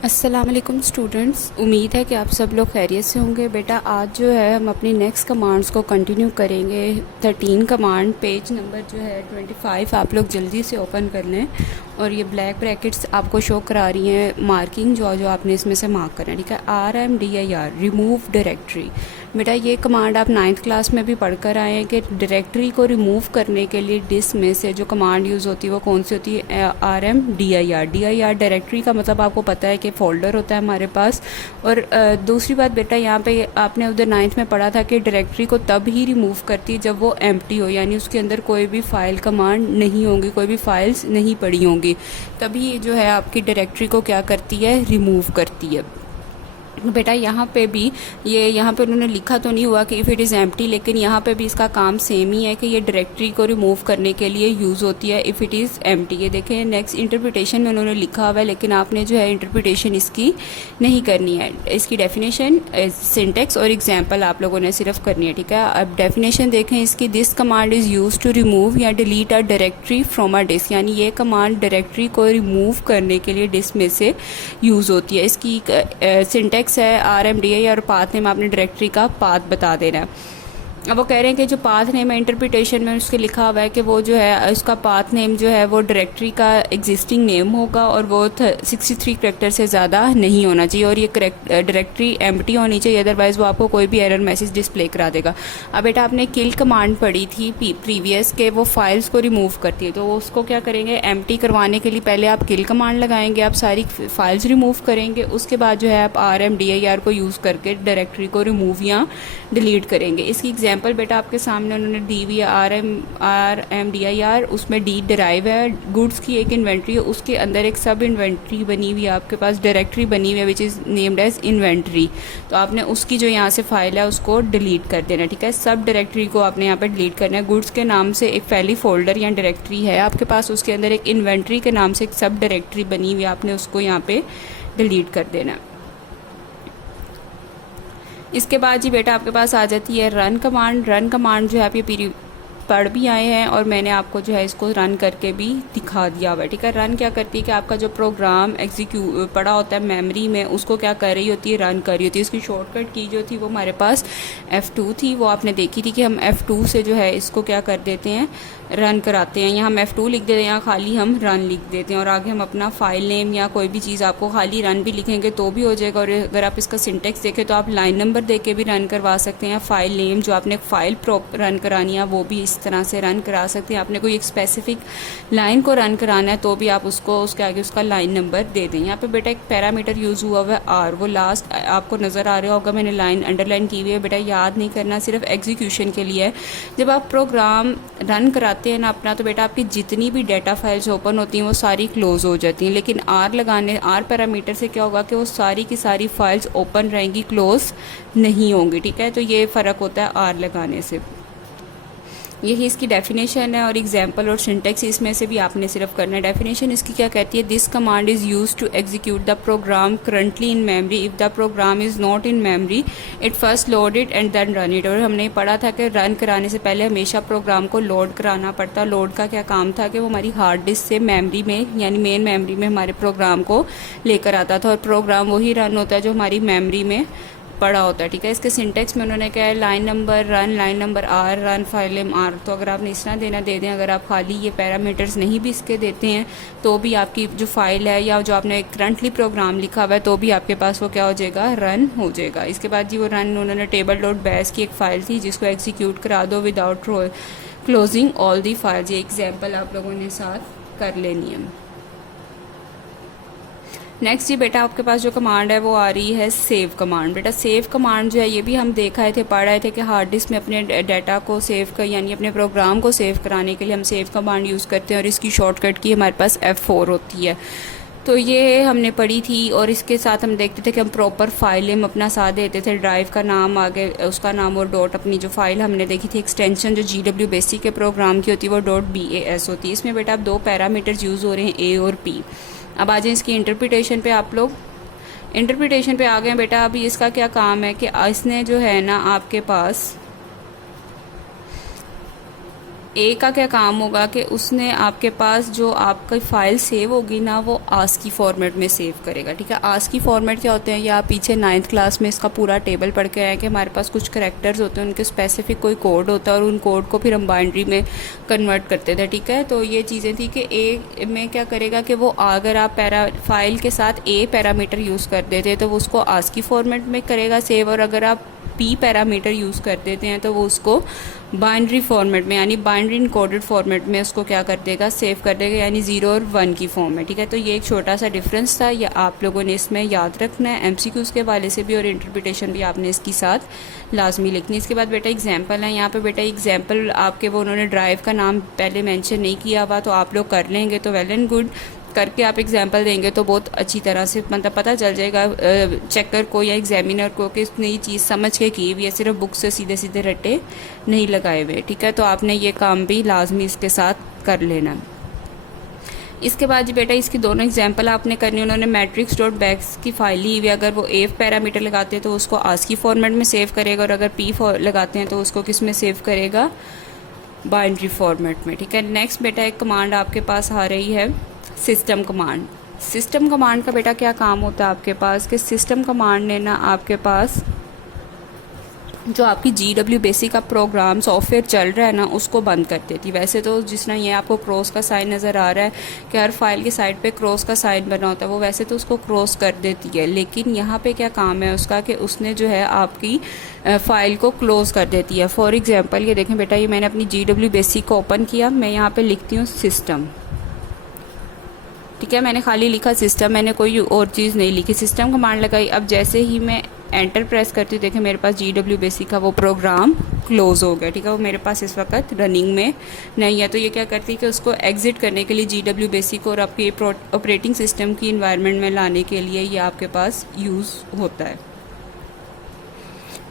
अस्सलाम वालेकुम स्टूडेंट्स, उम्मीद है कि आप सब लोग खैरियत से होंगे। बेटा आज जो है हम अपनी नेक्स्ट कमांड्स को कंटिन्यू करेंगे। 13 कमांड पेज नंबर जो है 25 आप लोग जल्दी से ओपन कर लें और ये ब्लैक ब्रैकेट्स आपको शो करा रही हैं मार्किंग जो जो आपने इसमें से मार्क करना है। ठीक है, RMDIR रिमूव डायरेक्टरी। बेटा ये कमांड आप 9th क्लास में भी पढ़ कर आए हैं कि डायरेक्टरी को रिमूव करने के लिए डिस में से जो कमांड यूज़ होती है वो कौन सी होती है? RMDIR। DIR डायरेक्टरी का मतलब आपको पता है कि फ़ोल्डर होता है हमारे पास। और दूसरी बात बेटा यहाँ पे आपने उधर 9th में पढ़ा था कि डायरेक्टरी को तब ही रिमूव करती है जब वो एम्प्टी हो, यानी उसके अंदर कोई भी फाइल कमांड नहीं होंगी, कोई भी फाइल्स नहीं पड़ी होंगी, तभी जो है आपकी डायरेक्टरी को क्या करती है? रिमूव करती है। बेटा यहाँ पे भी यहाँ पे उन्होंने लिखा तो नहीं हुआ कि इफ़ इट इज़ एम्प्टी, लेकिन यहाँ पे भी इसका काम सेम ही है कि ये डायरेक्टरी को रिमूव करने के लिए यूज़ होती है इफ़ इट इज़ एम्प्टी। ये देखें नेक्स्ट इंटरप्रिटेशन में उन्होंने लिखा हुआ है, लेकिन आपने जो है इंटरप्रिटेशन इसकी नहीं करनी है। इसकी डेफिनेशन, सिंटेक्स और एग्जाम्पल आप लोगों ने सिर्फ करनी है। ठीक है, अब डेफिनेशन देखें इसकी। This command is use to remove या delete a directory from a disk, यानी ये कमांड डायरेक्टरी को रिमूव करने के लिए डिस्क में से यूज़ होती है। इसकी सिंटेक्स है RMDI और पाथ नेम आपने डायरेक्टरी का पाथ बता देना है। अब वो कह रहे हैं कि जो पाथ नेम है इंटरप्रिटेशन में उसके लिखा हुआ है कि वो जो है उसका पाथ नेम जो है वो डायरेक्टरी का एग्जिस्टिंग नेम होगा और वो 63 करैक्टर से ज़्यादा नहीं होना चाहिए और ये डायरेक्टरी एम्प्टी होनी चाहिए, अदरवाइज़ वो आपको कोई भी एरर मैसेज डिस्प्ले करा देगा। अब बेटा आपने किल कमांड पढ़ी थी प्रीवियस के, वो फाइल्स को रिमूव करती है, तो उसको क्या करेंगे? एम्प्टी करवाने के लिए पहले आप किल कमांड लगाएंगे, आप सारी फाइल्स रिमूव करेंगे, उसके बाद जो है आप RMDIR को यूज़ करके डायरेक्टरी को रिमूव या डिलीट करेंगे। इसकी एग्जाम्पल बेटा आपके सामने उन्होंने दी हुई है RMDIR, उसमें डी डराइव है, गुड्स की एक इन्वेंट्री है, उसके अंदर एक सब इन्वेंट्री बनी हुई है, आपके पास डायरेक्टरी बनी हुई है which is named as inventory. तो आपने उसकी जो यहाँ से फाइल है उसको डिलीट कर देना। ठीक है, सब डायरेक्टरी को आपने यहाँ पर डिलीट करना है। गुड्स के नाम से एक पहली फोल्डर या डायरेक्टरी है आपके पास, उसके अंदर एक इन्वेंट्री के नाम से एक सब डायरेक्टरी बनी हुई है, आपने उसको यहाँ पे डिलीट कर देना है। इसके बाद जी बेटा आपके पास आ जाती है रन कमांड। रन कमांड जो है आप ये पढ़ भी आए हैं और मैंने आपको जो है इसको रन करके भी दिखा दिया हुआ है। ठीक है, रन क्या करती है कि आपका जो प्रोग्राम एग्जीक्यूट पड़ा होता है मेमोरी में उसको क्या कर रही होती है? रन कर रही होती है। इसकी शॉर्टकट की जो थी वो हमारे पास F2 थी, वो आपने देखी थी कि हम F2 से जो है इसको क्या कर देते हैं? रन कराते हैं। यहाँ हम F2 लिख देते हैं, यहाँ खाली हम रन लिख देते हैं और आगे हम अपना फाइल नेम या कोई भी चीज़ आपको खाली रन भी लिखेंगे तो भी हो जाएगा। और अगर आप इसका सिंटेक्स देखें तो आप लाइन नंबर दे के भी रन करवा सकते हैं, फाइल नेम जो आपने फाइल रन करानी है वो भी इस तरह से रन करा सकते हैं। आपने कोई एक स्पेसिफिक लाइन को रन कराना है तो भी आप उसको उसके आगे उसका लाइन नंबर दे दें। यहाँ पे बेटा एक पैरामीटर यूज़ हुआ हुआ है R, वो लास्ट आपको नज़र आ रहा होगा, मैंने लाइन अंडरलाइन की हुई है। बेटा याद नहीं करना, सिर्फ एग्जीक्यूशन के लिए है। जब आप प्रोग्राम रन कराते हैं ना अपना, तो बेटा आपकी जितनी भी डाटा फाइल्स ओपन होती हैं वो सारी क्लोज हो जाती हैं, लेकिन R पैरामीटर से क्या होगा कि वो सारी की सारी फाइल्स ओपन रहेंगी, क्लोज नहीं होंगी। ठीक है, तो ये फ़र्क होता है R लगाने से। यही इसकी डेफिनेशन है और एग्जाम्पल और सिंटेक्स इसमें से भी आपने सिर्फ करना है। डेफिनेशन इसकी क्या कहती है? This command is use to execute the program currently in memory if the program is not in memory it first load it and then run it. और हमने पढ़ा था कि रन कराने से पहले हमेशा प्रोग्राम को लोड कराना पड़ता। लोड का क्या काम था कि वो हमारी हार्ड डिस्क से मेमोरी में यानी मेन मेमोरी में हमारे प्रोग्राम को लेकर आता था और प्रोग्राम वही रन होता है जो हमारी मेमोरी में पड़ा होता है। ठीक है, इसके सिंटेक्स में उन्होंने कहा है line number run, line number R, run file name R। तो अगर आपने इस तरह देना दे दें, अगर आप खाली ये पैरामीटर्स नहीं भी इसके देते हैं तो भी आपकी जो फाइल है या जो आपने करंटली प्रोग्राम लिखा हुआ है तो भी आपके पास वो क्या हो जाएगा? रन हो जाएगा। इसके बाद जी वो रन उन्होंने टेबल.bash की एक फ़ाइल थी जिसको एग्जीक्यूट करा दो without closing all the files. ये एग्जाम्पल आप लोगों ने साथ कर लेनी है। नेक्स्ट जी बेटा आपके पास जो कमांड है वो आ रही है सेव कमांड। बेटा सेव कमांड जो है ये भी हम देख आए थे, पढ़ रहे थे कि हार्ड डिस्क में अपने डाटा को सेव कर यानी अपने प्रोग्राम को सेव कराने के लिए हम सेव कमांड यूज़ करते हैं और इसकी शॉर्टकट की हमारे पास F4 होती है। तो ये हमने पढ़ी थी और इसके साथ हम देखते थे कि हम प्रॉपर फाइल नेम अपना साथ देते थे, ड्राइव का नाम आगे उसका नाम और डॉट अपनी जो फाइल हमने देखी थी एक्सटेंशन जो GW बेसिक के प्रोग्राम की होती है वो .bas होती है। इसमें बेटा अब दो पैरामीटर्स यूज़ हो रहे हैं A और P। अब आ जाए इसकी इंटरप्रिटेशन पे। आप लोग इंटरप्रिटेशन पे आ गए बेटा। अभी इसका क्या काम है कि इसने जो है ना आपके पास ए का क्या काम होगा कि उसने आपके पास जो आपकी फ़ाइल सेव होगी ना वो आस्की फॉर्मेट में सेव करेगा, ठीक है। आस्की फॉर्मेट क्या होते हैं, या आप पीछे 9th क्लास में इसका पूरा टेबल पढ़ के आए कि हमारे पास कुछ करैक्टर्स होते हैं, उनके स्पेसिफिक कोई कोड होता है और उन कोड को फिर हम बाइनरी में कन्वर्ट करते थे, ठीक है। तो ये चीज़ें थी कि ए में क्या करेगा कि वो अगर आप फाइल के साथ ए पैरामीटर यूज़ कर देते तो वो उसको आस्की फॉर्मेट में करेगा सेव, और अगर आप पी पैरामीटर यूज़ कर देते हैं तो वो उसको बाइनरी फॉर्मेट में यानी बाइनरी इनकोडेड फॉर्मेट में उसको क्या कर देगा, सेव कर देगा, यानी 0 और 1 की फॉर्म में, ठीक है। तो ये एक छोटा सा डिफरेंस था, ये आप लोगों ने इसमें याद रखना है, एमसीक्यूज़ के वाले से भी और इंटरप्रिटेशन भी आपने इसके साथ लाजमी लिखनी। इसके बाद बेटा एग्जाम्पल है, यहाँ पे बेटा एग्जाम्पल आपके वो उन्होंने ड्राइव का नाम पहले मेंशन नहीं किया हुआ, तो आप लोग कर लेंगे तो वेल एंड गुड, करके आप एग्जाम्पल देंगे तो बहुत अच्छी तरह से मतलब पता चल जाएगा चेकर को या एग्जामिनर को कि इसने ये चीज़ समझ के की हुई है, सिर्फ बुक से सीधे सीधे रट्टे नहीं लगाए हुए, ठीक है। तो आपने ये काम भी लाजमी इसके साथ कर लेना। इसके बाद जी बेटा इसकी दोनों एग्जाम्पल आपने करनी, उन्होंने मैट्रिक्स डॉट बैक्स की फाइल ली हुई, अगर वो एफ पैरामीटर लगाते हैं तो उसको आस्की फॉर्मेट में सेव करेगा, और अगर पी लगाते हैं तो उसको किस में सेव करेगा, बाइनरी फॉर्मेट में, ठीक है। नेक्स्ट बेटा एक कमांड आपके पास आ रही है सिस्टम कमांड। सिस्टम कमांड का बेटा क्या काम होता है आपके पास कि सिस्टम कमांड ने ना आपके पास जो आपकी GW बेसिक का प्रोग्राम सॉफ्टवेयर चल रहा है ना उसको बंद कर देती। वैसे तो जिस तरह ये आपको क्रॉस का साइन नज़र आ रहा है कि हर फाइल की साइड पे क्रॉस का साइन बना होता है, वो वैसे तो उसको क्रॉस कर देती है, लेकिन यहाँ पे क्या काम है उसका कि उसने जो है आपकी फ़ाइल को क्लोज़ कर देती है। फॉर एग्जांपल ये देखें बेटा, ये मैंने अपनी GW बेसिक को ओपन किया, मैं यहाँ पर लिखती हूँ सिस्टम, ठीक है। मैंने खाली लिखा सिस्टम, मैंने कोई और चीज़ नहीं लिखी, सिस्टम कमांड लगाई। अब जैसे ही मैं एंटर प्रेस करती हूँ, देखें मेरे पास GW बेसिक का वो प्रोग्राम क्लोज हो गया, ठीक है। वो मेरे पास इस वक्त रनिंग में नहीं है। तो ये क्या करती है कि उसको एग्जिट करने के लिए GW बेसिक और आपके ऑपरेटिंग सिस्टम की इन्वायरमेंट में लाने के लिए ये आपके पास यूज़ होता है।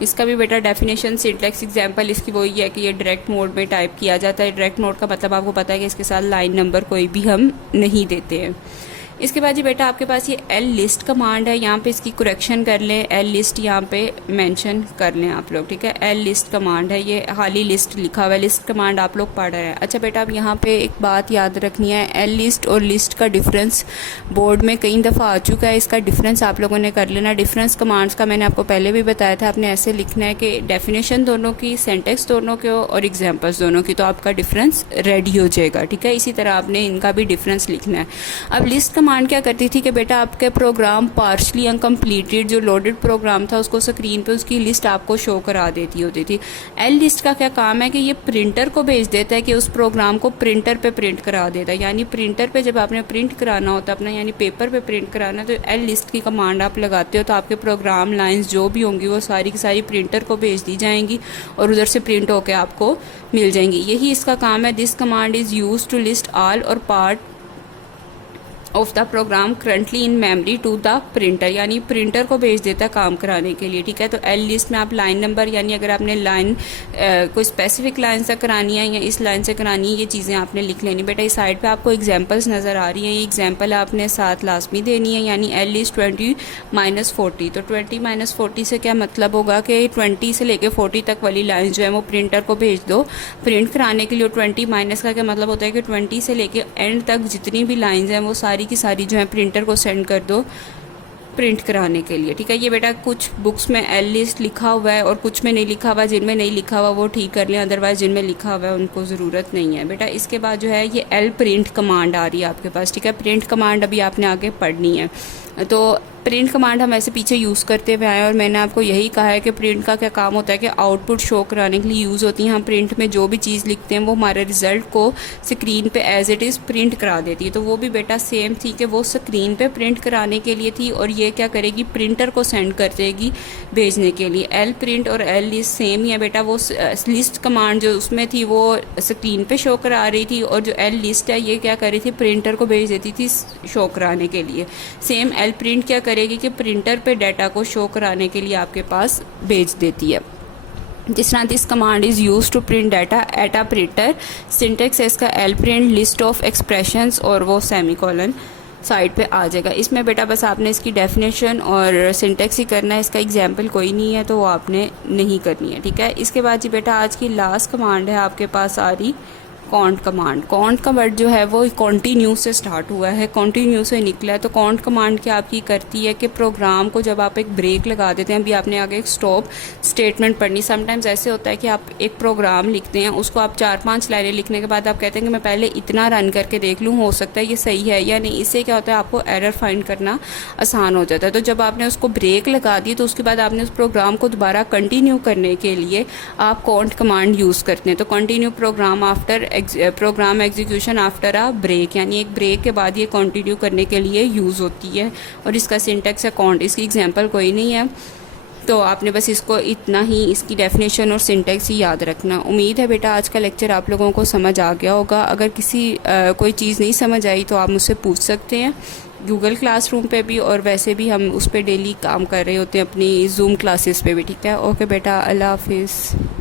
इसका भी बेटा डेफिनेशन सिंटैक्स एग्जांपल इसकी वही है कि ये डायरेक्ट मोड में टाइप किया जाता है। डायरेक्ट मोड का मतलब आपको पता है कि इसके साथ लाइन नंबर कोई भी हम नहीं देते हैं। इसके बाद जी बेटा आपके पास ये एल लिस्ट कमांड है, यहाँ पे इसकी करेक्शन कर लें, एल लिस्ट यहाँ पे मेंशन कर लें आप लोग, ठीक है। एल लिस्ट कमांड है, ये खाली लिस्ट लिखा हुआ है, लिस्ट कमांड आप लोग पढ़ रहे हैं। अच्छा बेटा अब यहाँ पे एक बात याद रखनी है, एल लिस्ट और लिस्ट का डिफरेंस बोर्ड में कई दफ़ा आ चुका है, इसका डिफरेंस आप लोगों ने कर लेना। डिफरेंस कमांड्स का मैंने आपको पहले भी बताया था, आपने ऐसे लिखना है कि डेफिनेशन दोनों की, सेंटेक्स दोनों के और एग्जाम्पल्स दोनों की, तो आपका डिफरेंस रेडी हो जाएगा, ठीक है। इसी तरह आपने इनका भी डिफरेंस लिखना है। अब लिस्ट कमांड क्या करती थी कि बेटा आपके प्रोग्राम पार्शली अनकम्प्लीटेड जो लोडेड प्रोग्राम था उसको स्क्रीन पे उसकी लिस्ट आपको शो करा देती होती थी। एल लिस्ट का क्या काम है कि ये प्रिंटर को भेज देता है कि उस प्रोग्राम को प्रिंटर पे प्रिंट करा देता है, यानी प्रिंटर पे जब आपने प्रिंट कराना होता है अपना, यानी पेपर पे प्रिंट कराना, तो एल लिस्ट की कमांड आप लगाते हो तो आपके प्रोग्राम लाइन्स जो भी होंगी वो सारी की सारी प्रिंटर को भेज दी जाएंगी और उधर से प्रिंट होकर आपको मिल जाएंगी। यही इसका काम है। This command is use to list all or part of the program currently in memory to the printer, यानी प्रिंटर को भेज देता है काम कराने के लिए, ठीक है। तो एल लिस्ट में आप लाइन नंबर, यानी अगर आपने लाइन कोई स्पेसिफिक लाइन से करानी है या इस लाइन से करानी है, ये चीज़ें आपने लिख लेनी। बेटा इस साइड पे आपको एग्जांपल्स नज़र आ रही हैं, ये एग्जांपल आपने साथ लाजमी देनी है, यानी एल लिस्ट 20-40। तो 20-40 से क्या मतलब होगा कि 20 से लेके 40 तक वाली लाइन जो है वो प्रिंटर को भेज दो प्रिंट कराने के लिए। 20 माइनस का क्या मतलब होता है कि 20 से लेके एंड तक जितनी भी लाइन्स हैं वो सारी की सारी जो है प्रिंटर को सेंड कर दो प्रिंट कराने के लिए, ठीक है। ये बेटा कुछ बुक्स में एल लिस्ट लिखा हुआ है और कुछ में नहीं लिखा हुआ, जिनमें नहीं लिखा हुआ वो ठीक कर लें, अदरवाइज जिनमें लिखा हुआ है उनको ज़रूरत नहीं है। बेटा इसके बाद जो है ये एल प्रिंट कमांड आ रही है आपके पास, ठीक है। प्रिंट कमांड अभी आपने आगे पढ़नी है। तो प्रिंट कमांड हम ऐसे पीछे यूज़ करते हुए आए और मैंने आपको यही कहा है कि प्रिंट का क्या काम होता है कि आउटपुट शो कराने के लिए यूज़ होती है। हम प्रिंट में जो भी चीज़ लिखते हैं वो हमारे रिज़ल्ट को स्क्रीन पे एज इट इज़ प्रिंट करा देती है। तो वो भी बेटा सेम थी कि वो स्क्रीन पे प्रिंट कराने के लिए थी और ये क्या करेगी, प्रिंटर को सेंड कर देगी भेजने के लिए। एल प्रिंट और एल लिस्ट सेम ही है बेटा। वो लिस्ट कमांड जो उसमें थी वो स्क्रीन पे शो करा रही थी और जो एल लिस्ट है ये क्या कर रही थी, प्रिंटर को भेज देती थी शो कराने के लिए। सेम एल प्रिंट क्या करेगी कि प्रिंटर पे डाटा को शो कराने के लिए आपके पास भेज देती है। जिस तरह this command is use to print data at a printer, syntax है इसका L print list of expressions और वो सेमीकोलन साइड पे आ जाएगा। इसमें बेटा बस आपने इसकी डेफिनेशन और सिंटेक्स ही करना है, इसका एग्जाम्पल कोई नहीं है तो वो आपने नहीं करनी है, ठीक है। इसके बाद जी बेटा आज की लास्ट कमांड है आपके पास आ रही कॉन्ट कमांड। कॉन्ट का वर्ड जो है वो कॉन्टीन्यू से स्टार्ट हुआ है, कॉन्टीन्यू से निकला है। तो कॉन्ट कमांड क्या आपकी करती है कि प्रोग्राम को जब आप एक ब्रेक लगा देते हैं, अभी आपने आगे एक स्टॉप स्टेटमेंट पढ़नी, समटाइम्स ऐसे होता है कि आप एक प्रोग्राम लिखते हैं, उसको आप 4-5 लाइनें लिखने के बाद आप कहते हैं कि मैं पहले इतना रन करके देख लूँ, हो सकता है ये सही है या नहीं। इससे क्या होता है, आपको एरर फाइंड करना आसान हो जाता है। तो जब आपने उसको ब्रेक लगा दी तो उसके बाद आपने उस प्रोग्राम को दोबारा कंटिन्यू करने के लिए आप कॉन्ट कमांड यूज़ करते हैं। तो continue program after program execution after a break, यानी एक ब्रेक के बाद ये कंटिन्यू करने के लिए यूज़ होती है। और इसका सिंटैक्स है कॉन्ट, इसकी एग्जांपल कोई नहीं है, तो आपने बस इसको इतना ही, इसकी डेफिनेशन और सिंटैक्स ही याद रखना। उम्मीद है बेटा आज का लेक्चर आप लोगों को समझ आ गया होगा। अगर किसी कोई चीज़ नहीं समझ आई तो आप मुझसे पूछ सकते हैं गूगल क्लासरूम पे भी, और वैसे भी हम उस पर डेली काम कर रहे होते हैं अपनी जूम क्लासेस पे भी। ठीक है, ओके बेटा, अल्लाह हाफिज़।